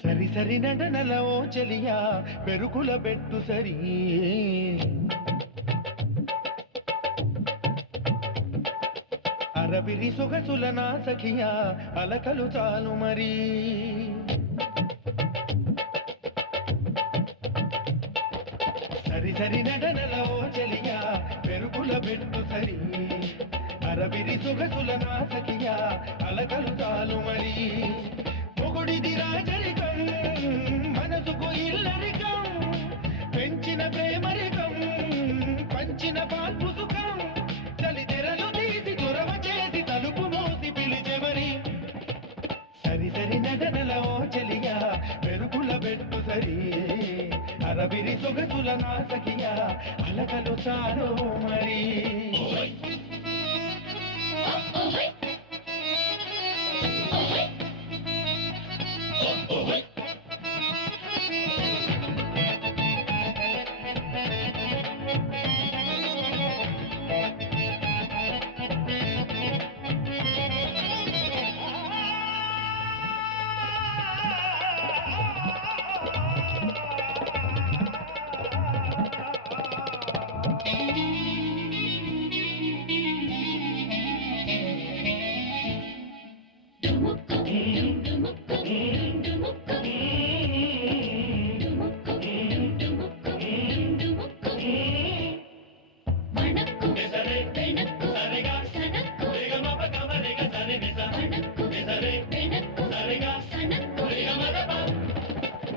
సరి సరి నడనల ఓ చెలియా పెరుకుల బెట్టు సరి అరవిరి సొగసుల నా సఖియా అలకలు చాలు మరి సరి సరి నడనల ఓ చెలియా పెరుకుల బెట్టు సరి అరవిరి సొగసుల నా సఖియా అలకలు చాలు మరి పొగుడిది రాజరికం మనసుకు ఇల్లరికం పెంచిన ప్రేమరికం పంచిన పాల్పు సుఖం చలి తెరలు తీసి దొరవ చేసి తలుపు మోసి పిలిచెవరి సరి సరి నడనల ఓ చెలియా పెరుగుల బెట్టు సరి అరవిరి సొగసుల నా సఖియా అలకలు చాలు మరి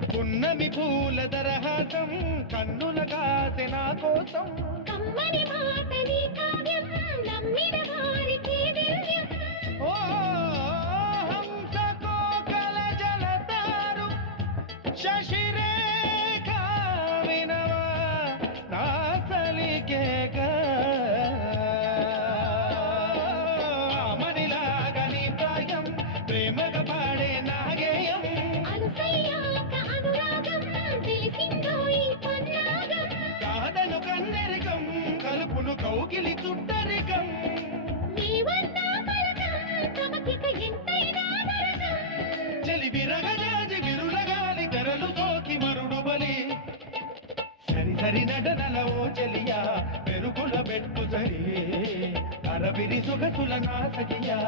పున్నమి పూల దరహాసం కన్నుల కాసె నా కోసం కమ్మని మాటని కావ్యం నమ్మిన వారికి దివ్యం ఓ హంస కోకల జలతారు శశిరేఖ వినవా నా సలికేక మనిలాగా నీ ప్రాయం ప్రేమగా పాడే నాగేయం అనుసయ్యాక అనురాగం తెలిసిందో ఈ పన్నాగం కాదను కన్నెరికం కలుపును కౌగిలి చుట్టరికం నీవన్నా పలకం తమకిక ఎంతైనా నరకం చలి విరగజాజి విరులగాలి తెరలు సోకి మరుడు బలి సరి సరి నడనల ఓ చెలియా పెరుగుల బెట్టు సరి అరవిరి సొగసుల నా సఖియా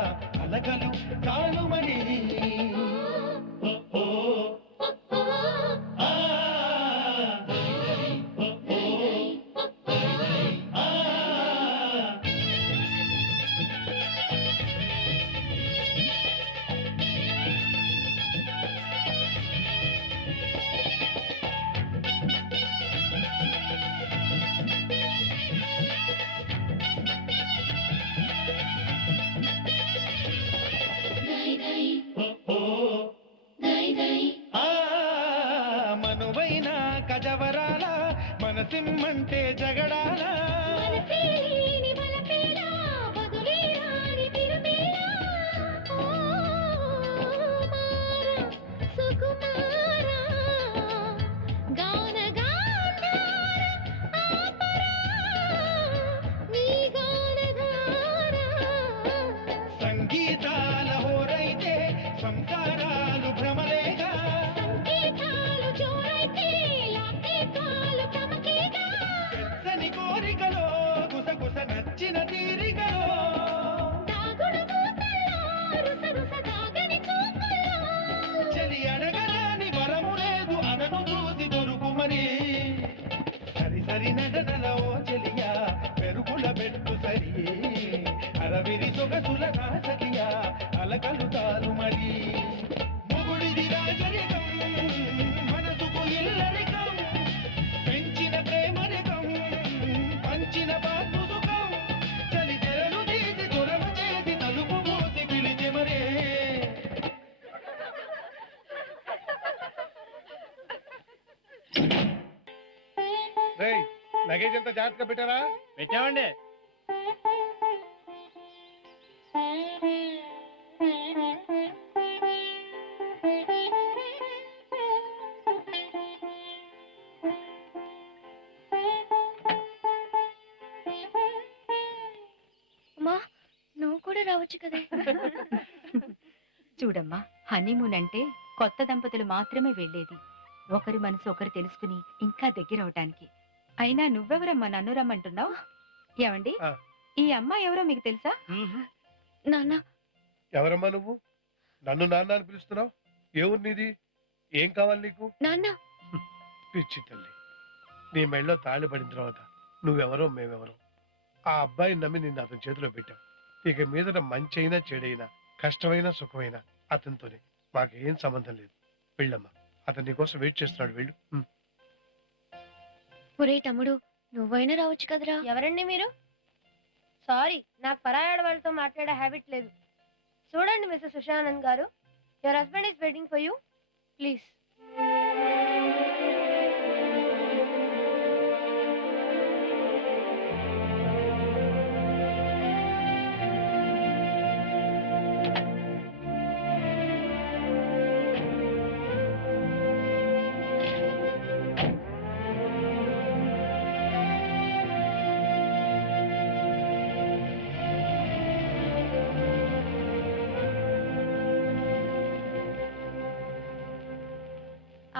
అలకలు చాలు మరి మనువైన కజవరాల మనసిమ్మంటే జగడాల మనసేని బలపేలా వదులేరాని పిరుపేలా ఓ మారా సుకుమారా గాన గాంధార ఆపరా నీ గానధార సంగీతాల హోరైతే సంసారాలు భ్రమలేగా సంకేతాలు జోరైతే లాకేతాలు తమకేగా పెచ్చని కోరికలో గుసగుస నచ్చిన తీరికలో దాగుడు మూతల్లో రుస రుస దాగని చూపుల్లో చలి అడగరాని వరము లేదు అదను చూసి దొరుకు మరి సరి సరి నడనల ఓ చెలియా పెరుగుల బెట్టు సరి అరవిరి సొగసుల నా సఖియా అలకలు తాను మరి మొగుడిది రాజరికం మనసుకు ఇల్లరికం పెంచిన ప్రేమరికం పంచిన పాటు సుఖం చలి తెరలు తీసి దొరవ చేసి తలుపు మూసి పిలిచి మరే లగేజ్ అంతా జాగ్రత్తగా పెట్టారా? పెట్టామండి. అమ్మా నువ్వు కూడా రావచ్చు కదా. చూడమ్మా, హనీమూన్ అంటే కొత్త దంపతులు మాత్రమే వెళ్ళేది ఒకరి మనసు ఒకరు తెలుసుకుని ఇంకా దగ్గరవటానికి. అయినా నువ్వెవరమ్మా నన్ను రమ్మంటున్నావు? ఏమండి, ఆ. ఈ అమ్మాయి ఎవరో మీకు తెలుసా? నాన్న ఎవరమ్మా నువ్వు? నన్ను నాన్న అని పిలుస్తున్నావు? ఏ ఊరు నీది? ఏం కావాలి నీకు? నాన్న పిచ్చి తల్లి, నీ మెళ్ళలో తాళి పడిన తర్వాత నువ్వెవరో మేమెవరో ఆ అబ్బాయిని నమ్మి నిన్ను అతని చేతిలో పెట్టాం. ఇక మీదట మంచి అయినా చెడైనా కష్టమైనా సుఖమైనా అతనితోనే. మాకేం సంబంధం లేదు. వెళ్ళమ్మా, అతను నీకోసం వెయిట్ చేస్తున్నాడు. వెళ్ళు. ఒరే తమ్ముడు, నువ్వైనా రావచ్చు కదరా. ఎవరండి మీరు? సారీ, నాకు పరాయాడ వాళ్ళతో మాట్లాడే హ్యాబిట్ లేదు. చూడండి మిస్టర్ సుశానంద్ గారు, your husband is waiting for you, please.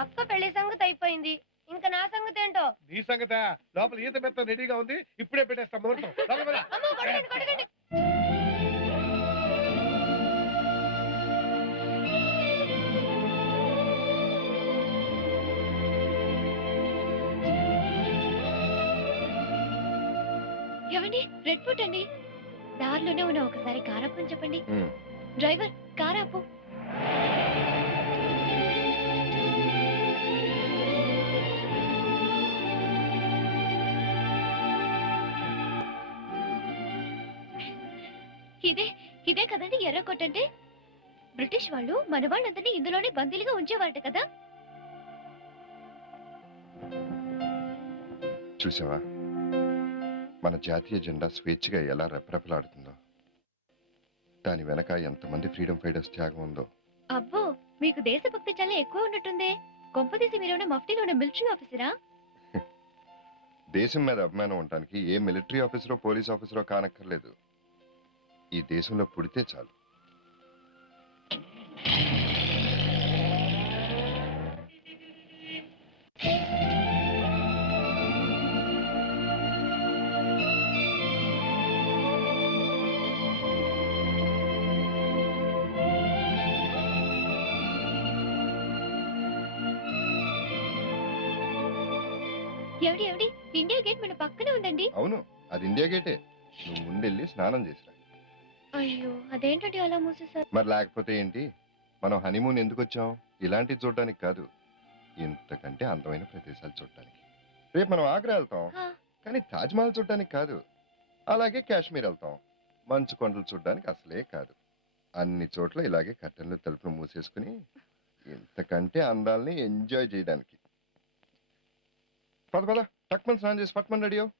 అక్క పెళ్లి సంగతి అయిపోయింది, ఇంకా నా సంగతి ఏంటో. నీ సంగత లోపల ఈత మెత్త రెడీగా ఉంది, ఇప్పుడే పెట్టేస్తా ముహూర్తం. లోపలికి రా. అమ్మో, కొట్టకండి, కొట్టకండి. ఏమండి, రెడ్ ఫుట్ అండి. దారిలోనే ఉన్న ఒకసారి కార్ ఆపని చెప్పండి. డ్రైవర్, కార్ ఆపు. ఇదే ఇదే కదండి ఎర్ర కొట్టంటే. బ్రిటిష్ వాళ్ళు మన వాళ్ళందరినీ ఇందులోనే బందీలుగా ఉంచేవారట కదా. చూసావా, మన జాతీయ జెండా స్వేచ్ఛగా ఎలా రెపరెపలాడుతుందో, దాని వెనక ఎంతమంది ఫ్రీడమ్ ఫైటర్స్ త్యాగం ఉందో. అబ్బో, మీకు దేశభక్తి చాలా ఎక్కువ ఉన్నట్టుందే. కొంపదీసి మీరేమైనా మఫ్టీలో ఉన్న మిలిటరీ ఆఫీసరా? దేశం మీద అభిమానం ఉండటానికి ఏ మిలిటరీ ఆఫీసరో పోలీస్ ఆఫీసరో కానక్కర్లేదు. ఈ దేశంలో పుడితే చాలు. ఏమిటి ఏమిటి, ఇండియా గేట్ మన పక్కనే ఉందండి. అవును, అది ఇండియా గేటే. నువ్వు ముందెళ్ళి స్నానం చేసిరా. అయ్యో, అదేంటండి అలా మూసేశారు? మరి లేకపోతే ఏంటి? మనం హనీమూన్ ఎందుకు వచ్చాం? ఇలాంటివి చూడడానికి కాదు, ఇంతకంటే అందమైన ప్రదేశాలు చూడటానికి. రేపు మనం ఆగ్రా వెళ్తాం, హా, కానీ తాజ్మహల్ చూడటానికి కాదు. అలాగే కాశ్మీర్ వెళ్తాం, మంచు కొండలు చూడడానికి అసలే కాదు. అన్ని చోట్ల ఇలాగే కర్టన్లు తలుపులు మూసేసుకుని ఇంతకంటే అందాల్ని ఎంజాయ్ చేయడానికి. పద పద, టక్మన్ స్నానం చేసి పట్మన్ రెడీ అవ్వు.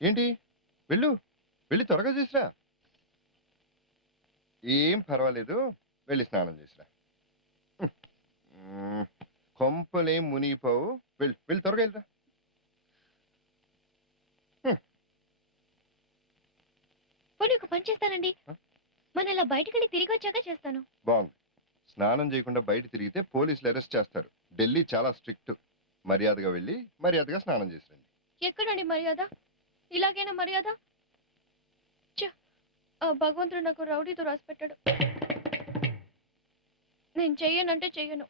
ఏంటి, వెళ్ళు, వెళ్ళి త్వరగా చేసిరా. ఏం పర్వాలేదు, వెళ్ళి స్నానం చేసిరా. కొంపలేం మునిగిపోవు. వెళ్ళి వెళ్ళి త్వరగా వెళ్ళిరా. పోనీ ఒక పని చేస్తానండి, మన అలా బయటికి వెళ్ళి తిరిగి వచ్చాక చేస్తాను. బాగుంది. స్నానం చేయకుండా బయట తిరిగితే పోలీసులు అరెస్ట్ చేస్తారు. ఢిల్లీ చాలా స్ట్రిక్ట్. మర్యాదగా వెళ్ళి మర్యాదగా స్నానం చేసిరండి. ఎక్కడండి మర్యాద? ఇలాగైనా మర్యాద? ఛ, ఆ భగవంతుడు నాకు రౌడీతో రాసి పెట్టాడు. నేను చెయ్యనంటే చెయ్యను.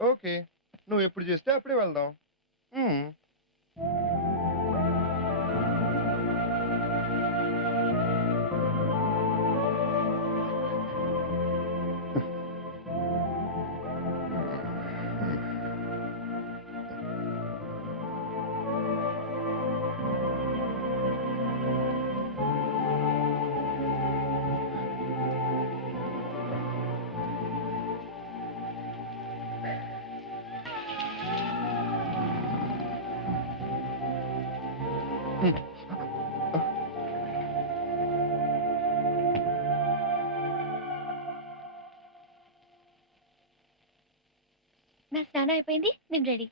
ఓకే, నువ్వు ఎప్పుడు చేస్తే అప్పుడే వెళ్దాం. నా స్నానం అయిపోయింది, నేను రెడీ.